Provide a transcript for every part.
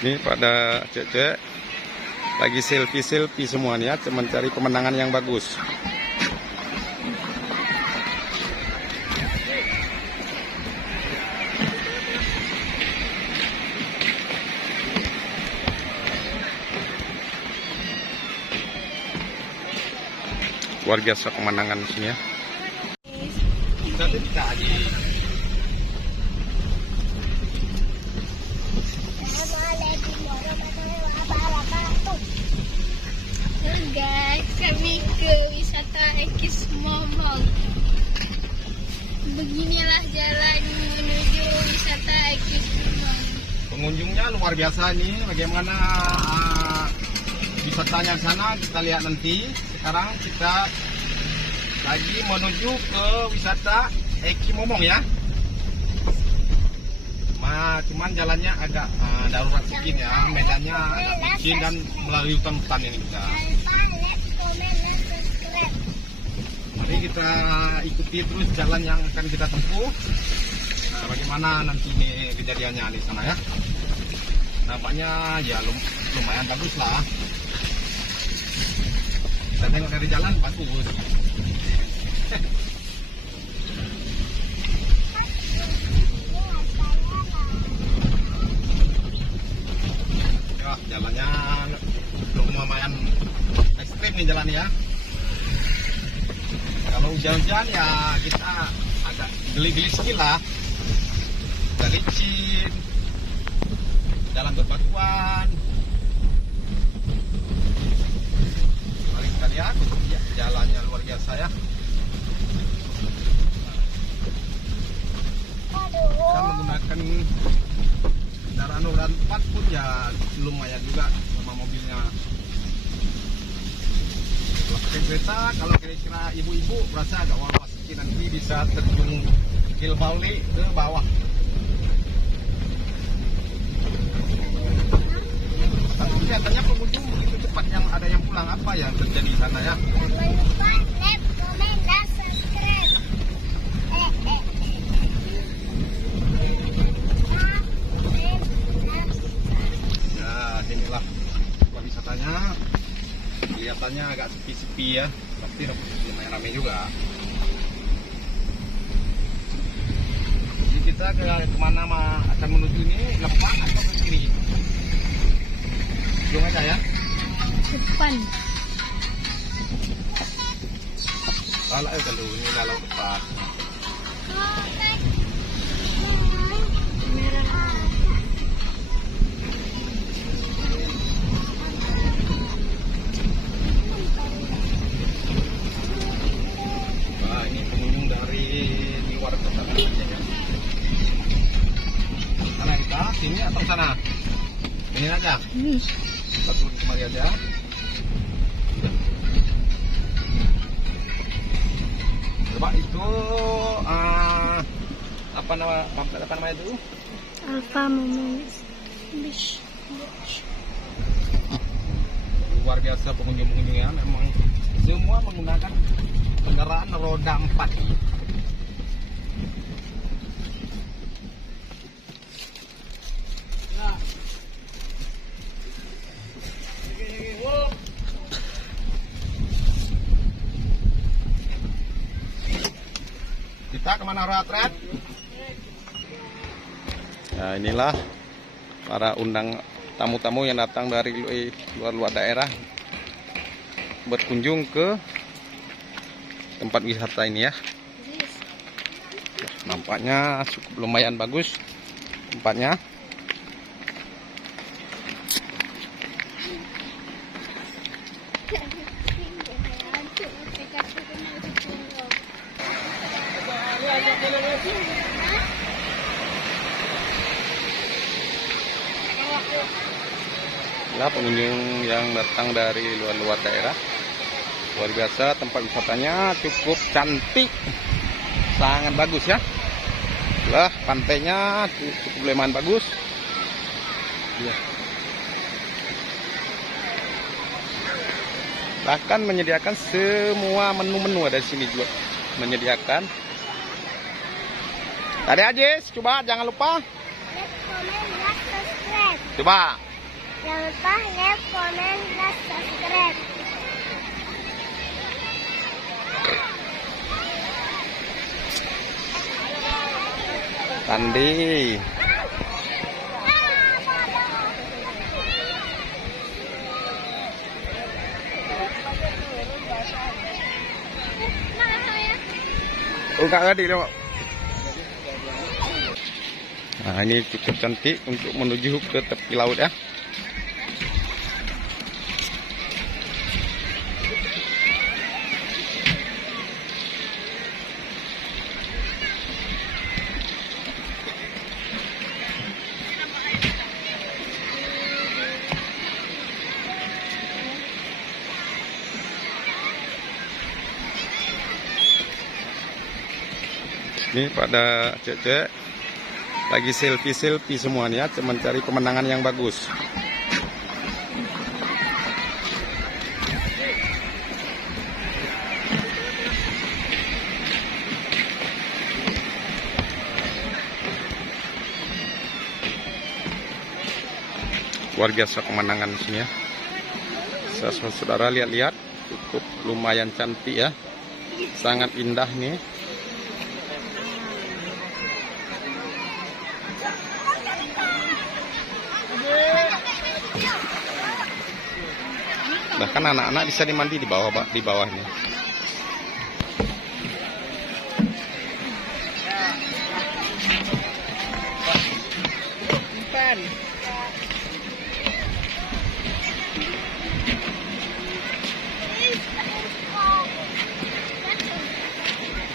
Ini pada cek-cek lagi selfie semuanya, mencari pemandangan yang bagus. Luar biasa pemandangan di sini ya. Assalamualaikum warahmatullahi wabarakatuh. Guys, kami ke wisata Ekis Momong. Beginilah jalan menuju wisata Ekis Momong. Pengunjungnya luar biasa nih. Bagaimana wisatanya di sana kita lihat nanti. Sekarang kita lagi menuju ke wisata Ekis Momong ya. Cuman jalannya agak darurat sedikit ya, medannya agak licin dan melalui hutan-hutan ini kita. Mari kita ikuti terus jalan yang akan kita tempuh. Nah, bagaimana nanti ini kejadiannya di sana ya? Nampaknya ya lumayan bagus lah. Kita tengok dari jalan bagus. Jalannya lumayan ekstrim nih jalan ya. Kalau hujan-hujan ya kita agak geli-geli sedikit lah. Udah licin, jalan berbatuan. Mari kita lihat ya, jalannya luar biasa ya. Kita menggunakan kendaraan roda 4 pun ya lumayan juga sama mobilnya. Kalau pakai kereta, kalau kira-kira ibu-ibu berasa agak was-was sedikit, nanti bisa terjun balik ke bawah. Tapi kelihatannya pengunjung begitu cepat yang ada yang pulang, apa yang terjadi di sana ya? Jangan lupa like, komen, dan subscribe. Inilah wisatanya, kelihatannya agak sepi-sepi ya, tapi lumayan ramai juga. Jadi kita kemana akan menuju ini, depan atau ke kiri? Ujung aja ya. Depan. Kalau ini lalu depan. Sini atau sana? Ini aja. Kita turun kemari aja. Coba itu apa namanya itu? Alfa Momong Beach. Luar biasa pengunjung-pengunjungnya, memang semua menggunakan kendaraan roda 4. Kita kemana Ratret? Nah, inilah para tamu-tamu yang datang dari luar daerah berkunjung ke tempat wisata ini ya. Nampaknya cukup lumayan bagus tempatnya. Nah, pengunjung yang datang dari luar daerah, luar biasa, tempat wisatanya cukup cantik, sangat bagus ya. Lah, pantainya cukup lumayan bagus ya. Bahkan menyediakan semua menu-menu ada di sini juga menyediakan. Tadi Ajis, coba jangan lupa. Like, comment, dan subscribe. Coba. Jangan lupa like, comment, dan subscribe. Tandi. Oh, enggak ngerti loh. Nah, ini cukup cantik untuk menuju ke tepi laut ya. Ini pada cek-cek lagi selfie semuanya, mencari pemandangan yang bagus. Luar biasa pemandangan di sini ya. Saudara lihat-lihat, cukup lumayan cantik ya, sangat indah nih. Bahkan anak-anak bisa dimandi di bawahnya.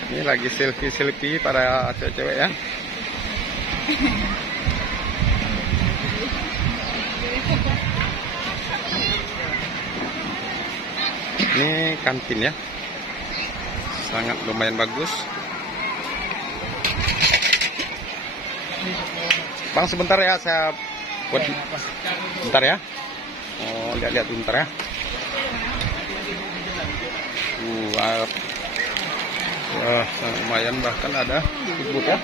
Ini lagi selfie para cewek-cewek ya. Ini kantin ya, sangat lumayan bagus. Bang sebentar ya, saya buat bentar ya. Oh, lihat bentar ya. Wah, lumayan, bahkan ada speedboat ya.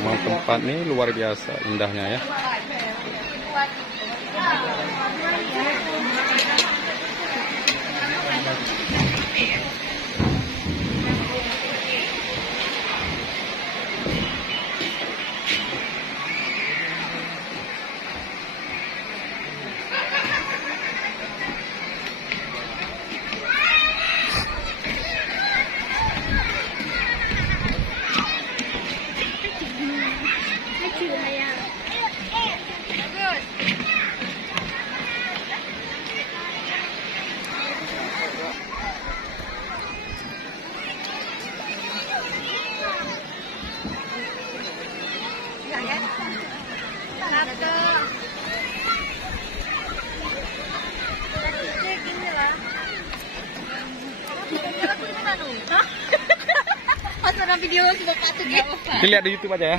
Memang tempat ini luar biasa indahnya ya. Video sudah patut ya. Dilihat di YouTube aja ya.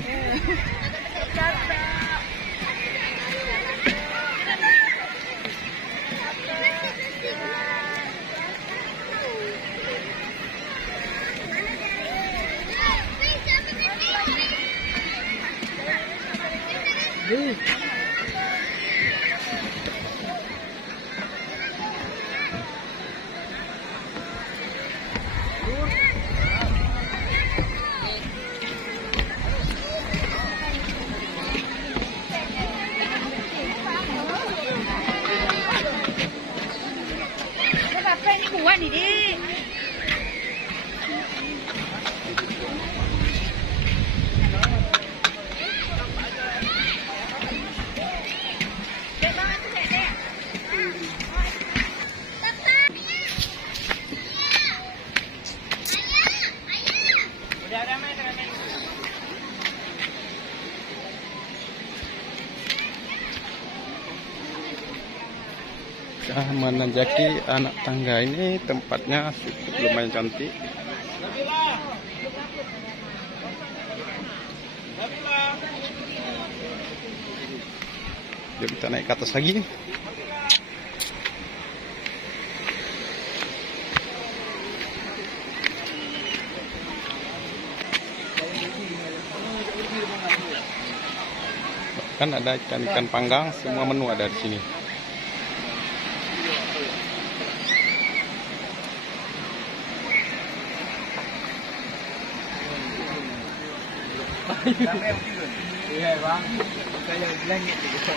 Menanjaki anak tangga ini tempatnya cukup lumayan cantik. Yuk kita naik ke atas lagi. Kan ada ikan-ikan panggang, semua menu ada di sini. Iya bang, kayak blanket gitu.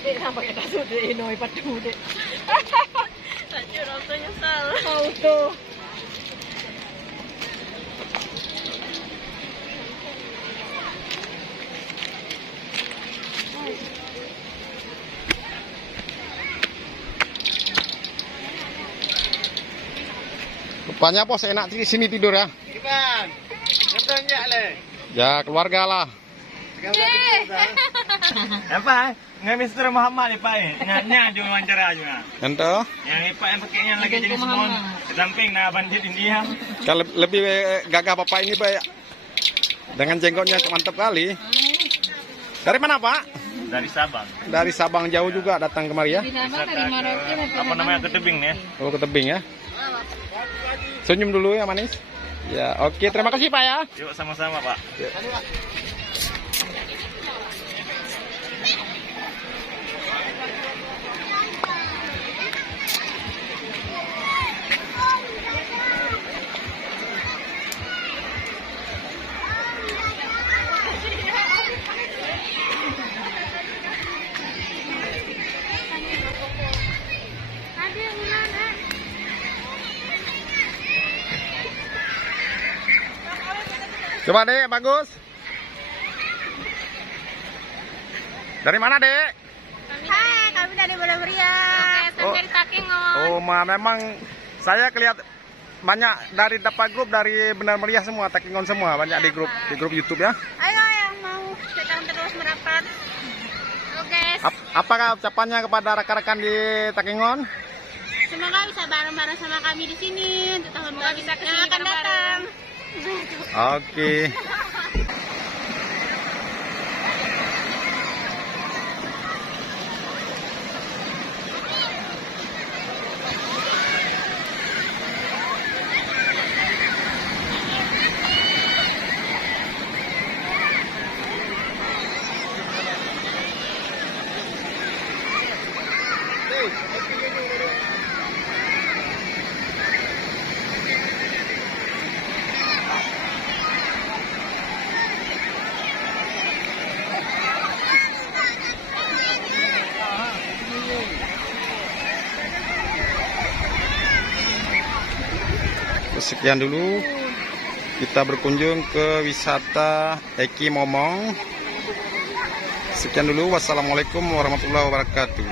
Dek, sampai kita sudah inoi padu dek. Lanjut, auto nyesal. Auto. Rupanya bos enak di sini tidur ya. Gimana? Contohnya le. Ya keluarga lah. Apa? Nggak Mister Muhammad ni Pak. Nganya jom wawancara aja. Ente Yang Pak yang pakainya lagi jadi semua. Samping na bandit India. kalau lebih gagah bapak ini Pak. Dengan jenggotnya mantap kali. Dari mana Pak? Dari Sabang. Dari Sabang jauh juga datang kemari ya. Wisata ke, apa namanya, ke tebing nih. Oh ke tebing ya. Senyum dulu ya manis. Ya oke terima kasih Pak ya. Yuk sama-sama Pak. Coba Dek, bagus. Dari mana Dek? Hai, kami dari Bola Meriah. Oh. Dari Takengon. Oh, memang saya kelihatan banyak dari dapat grup dari Benar Meriah semua, Takengon semua, banyak di grup YouTube ya. Ayo yang mau datang terus merapat. Oke. Apakah ucapannya kepada rekan-rekan di Takengon? Semoga bisa bareng-bareng sama kami di sini untuk tahun baru yang akan datang. Oke. Sekian dulu kita berkunjung ke wisata Eki Momong. Sekian dulu, wassalamualaikum warahmatullahi wabarakatuh.